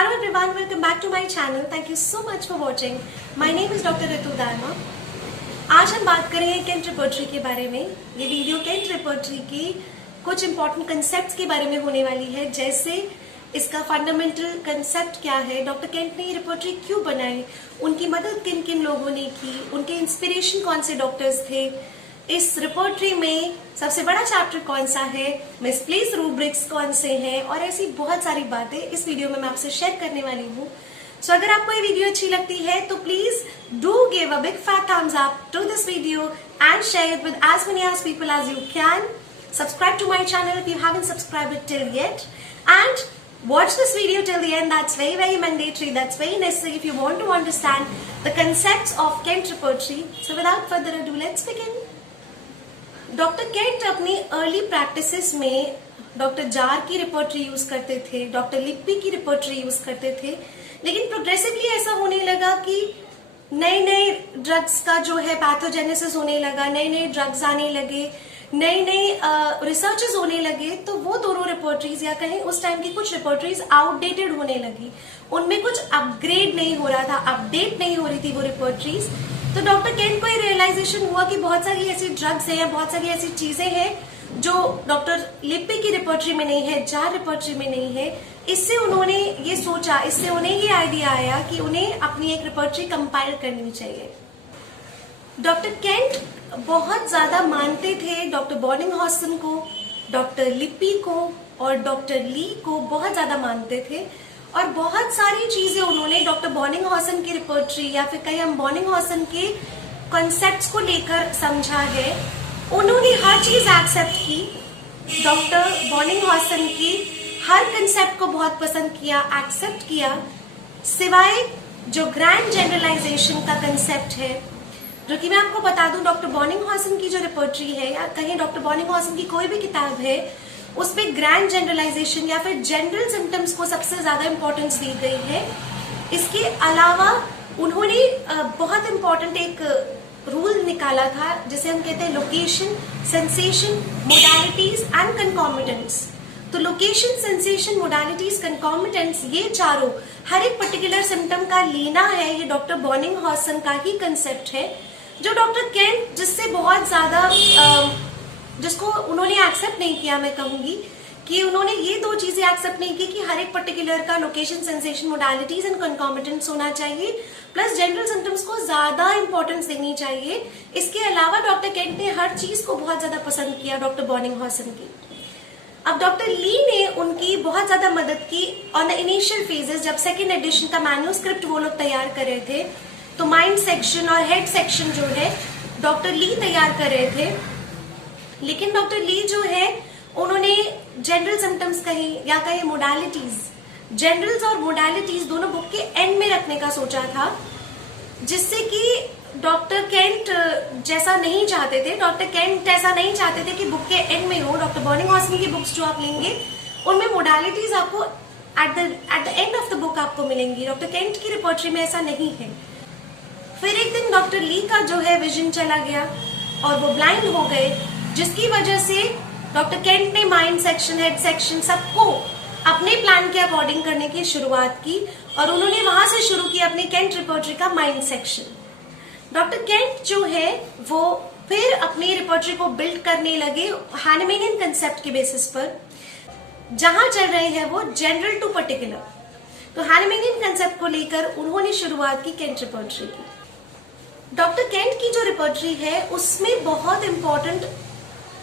Hello everyone, welcome back to my channel. Thank you so much for watching. My name is Dr. Ritu Dayma. आज हम बात करेंगे Kent repertory के बारे में। ये वीडियो केंट रेपर्टरी की कुछ इंपॉर्टेंट कंसेप्ट्स के बारे में होने वाली है, जैसे इसका फंडामेंटल कंसेप्ट क्या है, डॉक्टर केंट ने ये रेपर्टरी क्यों बनाई, उनकी मदद किन किन लोगों ने की, उनके इंस्पिरेशन कौन से डॉक्टर्स थे, इस रेपर्टरी में सबसे बड़ा चैप्टर कौन सा है, मिसप्लेस रूब्रिक्स कौन से हैं, और ऐसी बहुत सारी बातें इस वीडियो में मैं आपसे शेयर करने वाली हूँ। सो अगर आपको ये वीडियो अच्छी लगती है तो please do give a big fat thumbs up to this video and share it with as many as people as you can. Subscribe to my channel if you haven't subscribed it till yet, and watch this video till the end. That's very mandatory, that's very necessary if you want to understand the concepts of Kent Repertory. So without further ado, let's begin. Doctor Kent अपनी early practices में doctor jar की repertory use करते थे, doctor lippy की repertory use करते थे, लेकिन progressively ऐसा होने लगा कि नए नए ड्रग्स का जो है पैथोजेनेसिस होने लगा, नए नए ड्रग्स आने लगे, नए नए रिसर्चेस होने लगे, तो वो दोनों रिपर्टरीज या कहें उस टाइम की कुछ रिपर्टरीज आउटडेटेड होने लगी, उनमें कुछ अपग्रेड नहीं हो रहा था, अपडेट नहीं हो रही थी वो रिपर्टरीज. तो डॉक्टर केंट को ये रियलाइजेशन हुआ कि बहुत सारी ऐसी ड्रग्स हैं, बहुत सारी ऐसी चीजें हैं जो डॉक्टर लिप्पी की रिपर्टरी में नहीं है, जार रिपर्टरी में नहीं है. इससे उन्होंने ये सोचा, इससे उन्हें ये आइडिया आया कि उन्हें अपनी एक रिपर्टरी कंपाइल करनी चाहिए. डॉक्टर केंट बहुत ज्यादा मानते थे डॉक्टर बॉर्निंघहॉसन को, डॉक्टर लिप्पी को और डॉक्टर ली को बहुत ज्यादा मानते थे, और बहुत सारी चीजें उन्होंने डॉक्टर बॉर्निंघहॉसन की रिपर्टरी या फिर कहीं हम बॉर्निंघहॉसन के कॉन्सेप्ट्स को लेकर समझा है. उन्होंने हर चीज एक्सेप्ट की, डॉक्टर बॉर्निंघहॉसन की हर कंसेप्ट को बहुत पसंद किया, एक्सेप्ट किया, सिवाय जो ग्रैंड जनरलाइजेशन का कंसेप्ट है, जो कि मैं आपको बता दूं डॉक्टर बॉर्निंघहॉसन की जो रिपर्टरी है या कहीं डॉक्टर बॉर्निंघहॉसन की कोई भी किताब है, उसमें ग्रैंड जनरलाइजेशन या फिर जनरल सिम्टम्स को सबसे ज्यादा इंपॉर्टेंस दी गई है. इसके अलावा उन्होंने बहुत इंपॉर्टेंट एक रूल निकाला था जिसे हम कहते हैं लोकेशन, सेंसेशन, मोडालिटीज एंड कंकॉमिटेंट्स. तो लोकेशन, सेंसेशन, मोडालिटीज, कंकॉमिटेंट्स, ये चारों हर एक पर्टिकुलर सिम्टम का लेना है, ये डॉक्टर बॉर्निंघहॉसन का ही कंसेप्ट है, जो डॉक्टर केंट जिससे बहुत ज्यादा जिसको उन्होंने एक्सेप्ट नहीं किया. मैं कहूंगी कि उन्होंने ये दो चीजें एक्सेप्ट नहीं की कि हर एक पर्टिकुलर का लोकेशन, सेंसेशन, मोडालिटीज एंड कंकॉमिटेंट्स होना चाहिए, प्लस जनरल सिम्टम्स को ज्यादा इंपॉर्टेंस देनी चाहिए. इसके अलावा डॉक्टर केंट ने हर चीज को बहुत ज्यादा पसंद किया डॉक्टर बॉर्निंघहॉसन की. अब डॉक्टर ली ने उनकी बहुत ज्यादा मदद की ऑन द इनिशियल फेजेस. जब सेकेंड एडिशन का मैन्यूस्क्रिप्ट वो लोग तैयार कर रहे थे, तो माइंड सेक्शन और हेड सेक्शन जो है डॉक्टर ली तैयार कर रहे थे, लेकिन डॉक्टर ली जो है उन्होंने जनरल सिम्टम्स कहीं या कहीं मोडालिटीज, जनरल्स और मोडालिटीज दोनों बुक के एंड में रखने का सोचा था, जिससे कि डॉक्टर केंट जैसा नहीं चाहते थे. डॉक्टर केंट ऐसा नहीं चाहते थे कि बुक के एंड में हो. डॉक्टर बॉर्निंघहॉसन की बुक्स जो आप लेंगे उनमें मोडालिटीज आपको at the end of the book आपको मिलेंगी. डॉक्टर केंट की रिपर्टरी में ऐसा नहीं है. फिर एक दिन डॉक्टर ली का जो है विजन चला गया और वो ब्लाइंड हो गए, जिसकी वजह से डॉक्टर केंट ने माइंड सेक्शन, हेड सेक्शन सबको अपने प्लान के अकॉर्डिंग करने की शुरुआत की, और उन्होंने वहां से शुरू किया अपनी केंट रिपर्टरी का माइंड सेक्शन. डॉक्टर केंट जो है वो फिर अपनी रिपर्टरी को बिल्ड करने लगे हानेमेनियन कंसेप्ट के बेसिस पर, जहां चल रहे हैं वो जनरल टू पर्टिकुलर. तो हानेमेनियन कंसेप्ट को लेकर उन्होंने शुरुआत की केंट रिपर्टरी की. डॉक्टर केंट की जो रिपर्टरी है उसमें बहुत इंपॉर्टेंट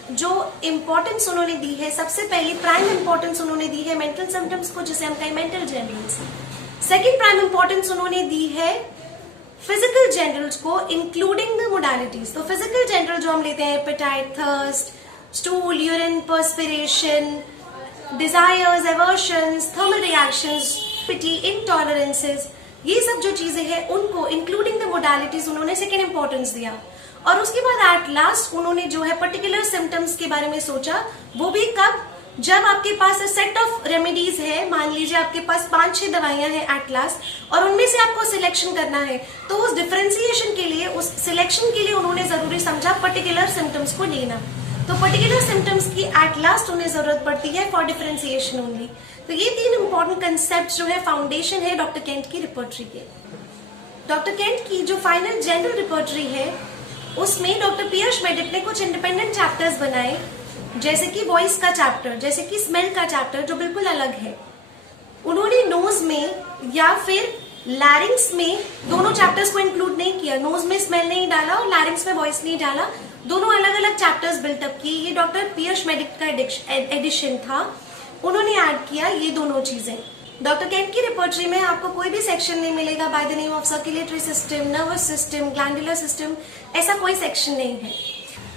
जो इम्पोर्टेंस उन्होंने दी है, सबसे पहले प्राइम इंपॉर्टेंस उन्होंने दी है मेंटल सिम्टम्स को, जिसे हम कहें mental generals. Second prime importance उन्होंने दी है फिजिकल जनरल्स को, इंक्लूडिंग द मोडालिटीज. तो फिजिकल जनरल जो हम लेते हैं, appetite, thirst, stool, urine, perspiration, desires, aversions, thermal reactions, pity, intolerances, ये सब जो चीजें हैं उनको इंक्लूडिंग द मोडालिटीज उन्होंने सेकेंड इंपॉर्टेंस दिया. और उसके बाद एट लास्ट उन्होंने जो है पर्टिकुलर सिम्टम्स के बारे में सोचा. वो भी कब, जब आपके पास सेट ऑफ रेमेडीज है, मान लीजिए आपके पास 5-6 दवाइयां हैं एट लास्ट, और उनमें से आपको सिलेक्शन करना है, तो उस डिफरेंशिएशन के लिए, उस सिलेक्शन के लिए उन्होंने जरूरी समझा पर्टिकुलर सिम्टम्स को लेना. तो पर्टिकुलर सिम्टम्स की एट लास्ट उन्हें जरूरत पड़ती है फॉर डिफरेंशिएशन ओनली। तो ये 3 इंपॉर्टेंट कंसेप्ट जो है फाउंडेशन है डॉक्टर केंट की रिपर्टरी के। डॉक्टर केंट की जो फाइनल जनरल रिपर्टरी है उसमें डॉक्टर पीयर मेडिट ने कुछ इंडिपेंडेंट चैप्टर्स बनाए, जैसे कि वॉइस का चैप्टर, जैसे कि स्मेल का चैप्टर जो बिल्कुल अलग है। उन्होंने नोज में या फिर लैरिंग्स में दोनों चैप्टर्स को इंक्लूड नहीं किया, नोज में स्मेल नहीं डाला और लैरिंग्स में वॉइस नहीं डाला, दोनों अलग अलग चैप्टर्स बिल्टअप किए। ये डॉक्टर पीयर मेडिट का एडिशन था, उन्होंने ऐड किया ये दोनों चीजें। डॉक्टर केंट की रिपर्टरी में आपको कोई भी सेक्शन नहीं मिलेगा by the name of circulatory system, nervous system, glandular system, ऐसा कोई सेक्शन नहीं है।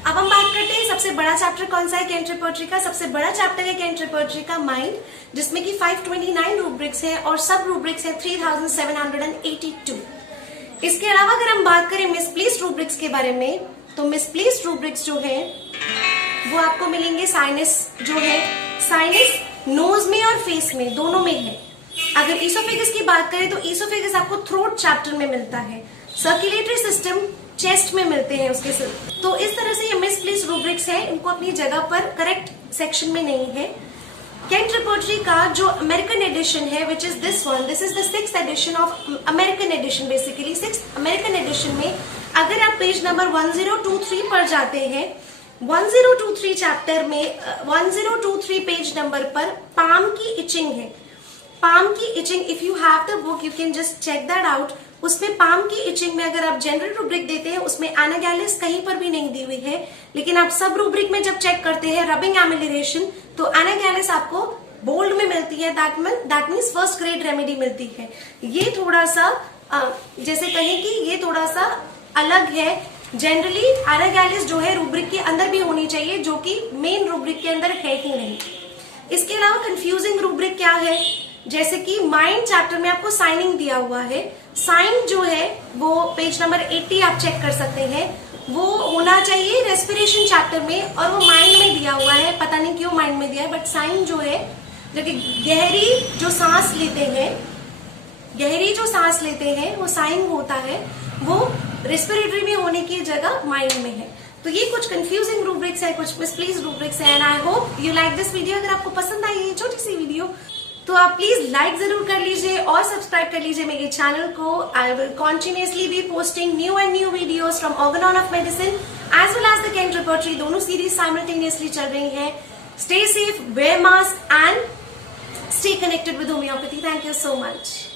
अब हम बात करते हैं सबसे बड़ा चैप्टर कौन सा है केंट रिपर्टरी का। सबसे बड़ा चैप्टर है केंट रिपर्टरी का माइंड, जिसमें कि 529 रूब्रिक्स है और सब रूब्रिक्स है 3782। इसके अलावा अगर हम बात करें मिसप्लेस्ड रूब्रिक्स के बारे में, तो मिसप्लेस्ड रूब्रिक्स जो है वो आपको मिलेंगे साइनस, जो है साइनस नोज में और फेस में दोनों में है। अगर ईसोफेगस की बात करें तो ईसोफेगस आपको थ्रोट चैप्टर में मिलता है, सर्कुलेटरी सिस्टम चेस्ट में मिलते हैं उसके सिर्फ। तो इस तरह से ये मिसप्लेस्ड रूब्रिक्स है, इनको अपनी जगह पर करेक्ट सेक्शन में नहीं है। केंट रिपर्टरी का जो अमेरिकन एडिशन है which is this one, this is the 6th edition of American edition. Basically 6th American edition में अगर आप पेज नंबर 1023 पर जाते हैं, 1023 चैप्टर में 1023 पेज नंबर पर पाम की इचिंग है। पाम की itching, if you have the book you can just check that out. उसमें पाम की इचिंग में अगर आप जनरल रूब्रिक देते हैं उसमें एनागैलिस कहीं पर भी नहीं दी हुई है, लेकिन आप सब रूब्रिक में जब चेक करते हैं रबिंग एमिलेशन तो एनागैलिस आपको बोल्ड में मिलती है, that means first grade remedy मिलती है। ये थोड़ा सा जैसे कहें कि ये थोड़ा सा अलग है। जनरली एनागैलिस जो है रूब्रिक के अंदर भी होनी चाहिए, जो कि मेन रूब्रिक के अंदर है ही नहीं। इसके अलावा कंफ्यूजिंग रूब्रिक क्या है, जैसे कि माइंड चैप्टर में आपको साइनिंग दिया हुआ है। साइन जो है वो पेज नंबर 80 आप चेक कर सकते हैं, वो होना चाहिए रेस्पिरेशन चैप्टर में और वो माइंड में दिया हुआ है, पता नहीं क्यों माइंड में दिया है। बट साइन जो है, जो कि गहरी जो सांस लेते हैं, गहरी जो सांस लेते हैं वो साइन होता है, वो रेस्पिरेटरी में होने की जगह माइंड में है। तो ये कुछ कंफ्यूजिंग रूब्रिक्स है, कुछ मिसप्लेस्ड रूब्रिक्स है। And I hope you like this video. अगर आपको पसंद आई ये छोटी सी वीडियो तो आप प्लीज लाइक जरूर कर लीजिए और सब्सक्राइब कर लीजिए मेरे चैनल को। I will continuously be posting new and new videos from Organon of medicine as well as the Kent repertory. दोनों सीरीज साइमल्टेनियसली चल रही है। Stay safe, wear mask and stay connected with homeopathy. Thank you so much.